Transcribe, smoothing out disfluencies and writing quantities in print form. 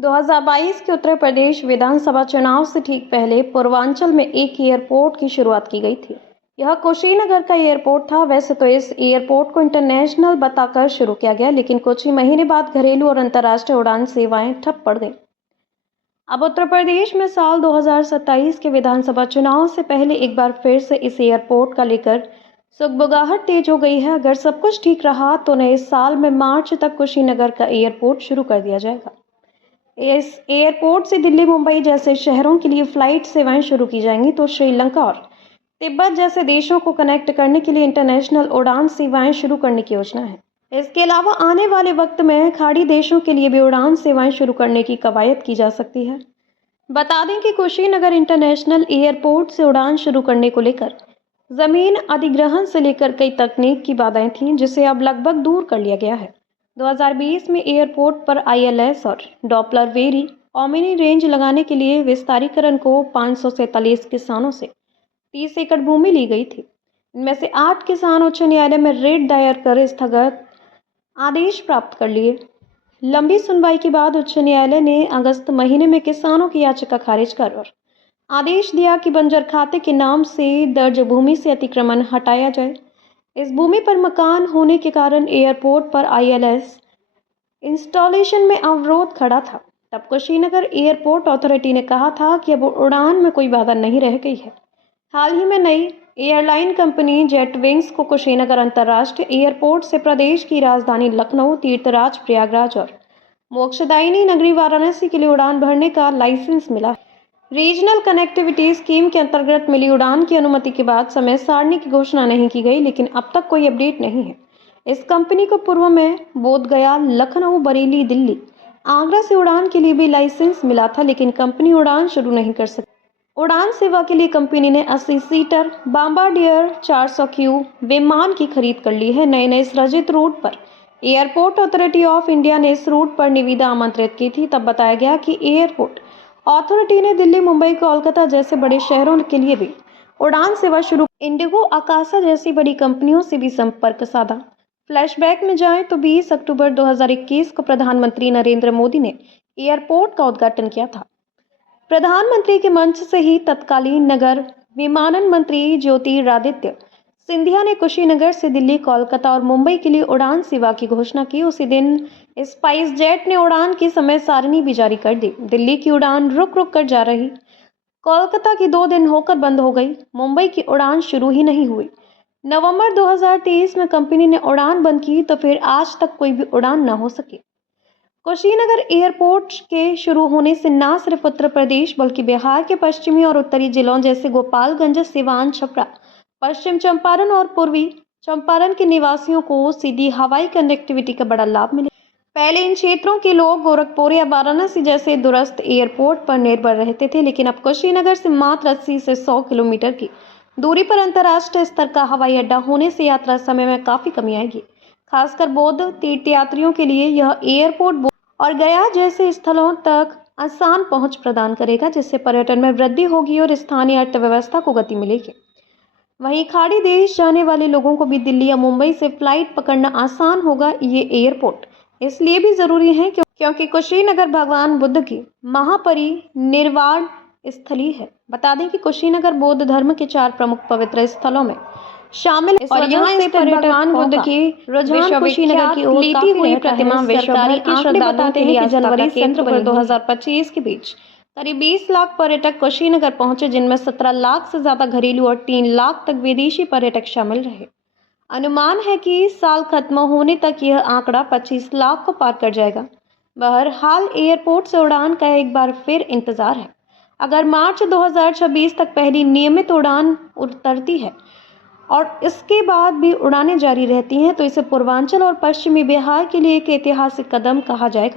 2022 के उत्तर प्रदेश विधानसभा चुनाव से ठीक पहले पूर्वांचल में एक एयरपोर्ट की शुरुआत की गई थी। यह कुशीनगर का एयरपोर्ट था। वैसे तो इस एयरपोर्ट को इंटरनेशनल बताकर शुरू किया गया, लेकिन कुछ ही महीने बाद घरेलू और अंतर्राष्ट्रीय उड़ान सेवाएं ठप पड़ गईं। अब उत्तर प्रदेश में साल 2027 के विधानसभा चुनाव से पहले एक बार फिर से इस एयरपोर्ट का लेकर सुगबुगाहट तेज हो गई है। अगर सब कुछ ठीक रहा तो नए साल में मार्च तक कुशीनगर का एयरपोर्ट शुरू कर दिया जाएगा। इस एयरपोर्ट से दिल्ली, मुंबई जैसे शहरों के लिए फ्लाइट सेवाएं शुरू की जाएंगी, तो श्रीलंका और तिब्बत जैसे देशों को कनेक्ट करने के लिए इंटरनेशनल उड़ान सेवाएं शुरू करने की योजना है। इसके अलावा आने वाले वक्त में खाड़ी देशों के लिए भी उड़ान सेवाएं शुरू करने की कवायद की जा सकती है। बता दें कि कुशीनगर इंटरनेशनल एयरपोर्ट से उड़ान शुरू करने को लेकर जमीन अधिग्रहण से लेकर कई तकनीक की बाधाएं थीं, जिसे अब लगभग दूर कर लिया गया है। 2020 में एयरपोर्ट पर ILS और डॉपलर वेरी ओमिनी रेंज लगाने के लिए विस्तारीकरण को 543 किसानों से 30 एकड़ भूमि ली गई थी। इनमें से 8 किसान उच्च न्यायालय में रिट दायर कर स्थगत आदेश प्राप्त कर लिए। लंबी सुनवाई के बाद उच्च न्यायालय ने अगस्त महीने में किसानों की याचिका खारिज कर और आदेश दिया कि बंजर खाते के नाम से दर्ज भूमि से अतिक्रमण हटाया जाए। इस भूमि पर मकान होने के कारण एयरपोर्ट पर ILS इंस्टॉलेशन में अवरोध खड़ा था। तब कुशीनगर एयरपोर्ट अथॉरिटी ने कहा था कि अब उड़ान में कोई बाधा नहीं रह गई है। हाल ही में नई एयरलाइन कंपनी जेट विंग्स को कुशीनगर अंतर्राष्ट्रीय एयरपोर्ट से प्रदेश की राजधानी लखनऊ, तीर्थराज प्रयागराज और मोक्षदायिनी नगरी वाराणसी के लिए उड़ान भरने का लाइसेंस मिला है। रीजनल कनेक्टिविटी स्कीम के अंतर्गत मिली उड़ान की अनुमति के बाद समय सारणी की घोषणा नहीं की गई, लेकिन अब तक कोई अपडेट नहीं है। इस कंपनी को पूर्व में बोधगया, लखनऊ, बरेली, दिल्ली, आगरा से उड़ान के लिए भी लाइसेंस मिला था, लेकिन कंपनी उड़ान शुरू नहीं कर सकी। उड़ान सेवा के लिए कंपनी ने 80 सीटर बॉम्बार्डियर 400Q विमान की खरीद कर ली है। नए सृजित रूट पर एयरपोर्ट अथॉरिटी ऑफ इंडिया ने इस रूट पर निविदा आमंत्रित की थी। तब बताया गया कि एयरपोर्ट अथॉरिटी ने दिल्ली, मुंबई, कोलकाता जैसे बड़े शहरों के लिए भी उड़ान सेवा शुरू। इंडिगो, आकाशा जैसी बड़ी कंपनियों से भी संपर्क साधा। फ्लैशबैक में जाएं तो 20 अक्टूबर 2021 को प्रधानमंत्री नरेंद्र मोदी ने एयरपोर्ट का उद्घाटन किया था। प्रधानमंत्री के मंच से ही तत्कालीन नगर विमानन मंत्री ज्योतिरादित्य सिंधिया ने कुशीनगर से दिल्ली, कोलकाता और मुंबई के लिए उड़ान सेवा की घोषणा की। उसी दिन स्पाइस जेट ने उड़ान की समय सारणी भी जारी कर दी। दिल्ली की उड़ान रुक कर जा रही, कोलकाता की 2 दिन होकर बंद हो गई, मुंबई की उड़ान शुरू ही नहीं हुई। नवंबर 2023 में कंपनी ने उड़ान बंद की, तो फिर आज तक कोई भी उड़ान न हो सकी। कुशीनगर एयरपोर्ट के शुरू होने से न सिर्फ उत्तर प्रदेश बल्कि बिहार के पश्चिमी और उत्तरी जिलों जैसे गोपालगंज, सिवान, छपरा, पश्चिम चंपारण और पूर्वी चंपारण के निवासियों को सीधी हवाई कनेक्टिविटी का बड़ा लाभ मिले। पहले इन क्षेत्रों के लोग गोरखपुर या वाराणसी जैसे दूरस्थ एयरपोर्ट पर निर्भर रहते थे, लेकिन अब कुशीनगर से मात्र 80 से 100 किलोमीटर की दूरी पर अंतर्राष्ट्रीय स्तर का हवाई अड्डा होने से यात्रा समय में काफी कमी आएगी। खासकर बौद्ध तीर्थयात्रियों के लिए यह एयरपोर्ट और गया जैसे स्थलों तक आसान पहुंच प्रदान करेगा, जिससे पर्यटन में वृद्धि होगी और स्थानीय अर्थव्यवस्था को गति मिलेगी। वहीं खाड़ी देश जाने वाले लोगों को भी दिल्ली या मुंबई से फ्लाइट पकड़ना आसान होगा। ये एयरपोर्ट इसलिए भी जरूरी है क्योंकि कुशीनगर भगवान बुद्ध की महापरिनिर्वाण स्थली है। बता दें कि कुशीनगर बौद्ध धर्म के 4 प्रमुख पवित्र स्थलों में शामिल है और यहाँ से भगवान बुद्ध की रुझान कुशीनगर की ओर लेती हुई प्रतिमा सरकारी आंकड़े बताते हैं कि जनवरी से अक्टूबर 2025 के बीच करीब 20 लाख पर्यटक कुशीनगर पहुंचे, जिनमें 17 लाख से ज्यादा घरेलू और 3 लाख तक विदेशी पर्यटक शामिल रहे। अनुमान है कि साल खत्म होने तक यह आंकड़ा 25 लाख को पार कर जाएगा। बहरहाल एयरपोर्ट से उड़ान का एक बार फिर इंतजार है। अगर मार्च 2026 तक पहली नियमित उड़ान उतरती है और इसके बाद भी उड़ानें जारी रहती हैं, तो इसे पूर्वांचल और पश्चिमी बिहार के लिए एक ऐतिहासिक कदम कहा जाएगा।